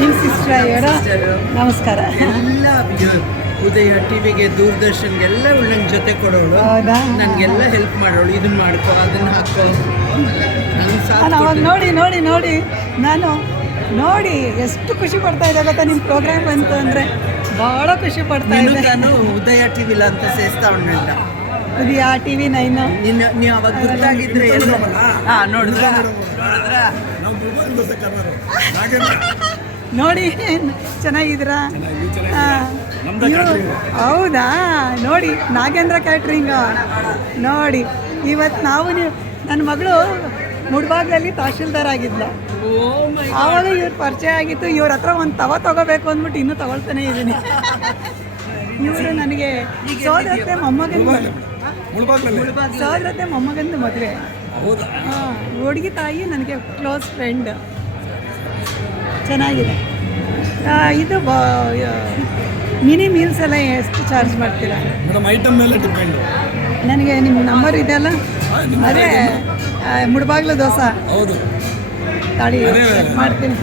ನಿಮ್ಮ ಸಿಸ್ಟರ್ ನಮಸ್ಕಾರ. ಎಲ್ಲ ಉದಯ ಟಿವಿಗೆ ದೂರದರ್ಶನ್ಗೆಲ್ಲ ನನ್ನ ಜೊತೆ ಕೊಡೋಳು. ಹೌದಾ? ನನಗೆಲ್ಲ ಹೆಲ್ಪ್ ಮಾಡೋಳು. ಇದನ್ನ ಮಾಡ್ಕೊ, ಅದನ್ನ ಹಾಕೋ. ಅವಾಗ ನೋಡಿ ನೋಡಿ ನೋಡಿ ನಾನು ನೋಡಿ ಎಷ್ಟು ಖುಷಿ ಪಡ್ತಾ ಇದ್ದೆ ಗೊತ್ತಾ ನಿಮ್ಮ ಪ್ರೋಗ್ರಾಮ್ ಬಂತು ಅಂದರೆ. ಭಾಳ ಖುಷಿ ಪಡ್ತಾ ಇದ್ದೆ. ನಾನು ಉದಯ ಟಿವಿಲ ಅಂತ ಸೇಸ್ತಾ ಉಂಡ. ಉದಯ ಟಿವಿ 9 ನೀವು ಅವಾಗ ಗೊತ್ತಾಗಿದ್ರೆ ಎಲ್ಲ ನೋಡಿದ್ರ ನೋಡಿ ಚೆನ್ನಾಗಿದ್ದೀರಾ? ಹೌದಾ? ನೋಡಿ ನಾಗೇಂದ್ರ ಕ್ಯಾಟ್ರಿಂಗ್ ನೋಡಿ. ಇವತ್ತು ನಾವು ನನ್ನ ಮಗಳು ಮುಡ್ಬಾಗ್ಲಲ್ಲಿ ತಹಶೀಲ್ದಾರ್ ಆಗಿದ್ಲು. ಆವಾಗ ಇವ್ರ ಪರಿಚಯ ಆಗಿತ್ತು. ಇವ್ರ ಹತ್ರ ಒಂದು ತವ ತೊಗೋಬೇಕು ಅಂದ್ಬಿಟ್ಟು ಇನ್ನೂ ತಗೊಳ್ತಾನೆ ಇದ್ದೀನಿ. ಇವರು ನನಗೆ ಸೋದರತ್ತೆ ಮೊಮ್ಮಗಂದು ಮದುವೆ. ಹಾಂ, ಹುಡುಗಿ ತಾಯಿ ನನಗೆ ಕ್ಲೋಸ್ ಫ್ರೆಂಡ್. ಚೆನ್ನಾಗಿದೆ. ಇದು ಮಿನಿ ಮೀಲ್ಸ್ ಎಲ್ಲ ಎಷ್ಟು ಚಾರ್ಜ್ ಮಾಡ್ತೀರಾ? ಐಟಮ್ ಮೇಲೆ ಡಿಪೆಂಡ್. ನನಗೆ ನಿಮ್ಮ ನಂಬರ್ ಇದೆಯಲ್ಲ, ಅದೇ ಮುಡ್ಬಾಗ್ಲು ದೋಸೆ. ಹೌದು, ತಾಳಿ ಮಾಡ್ತೀನಿ.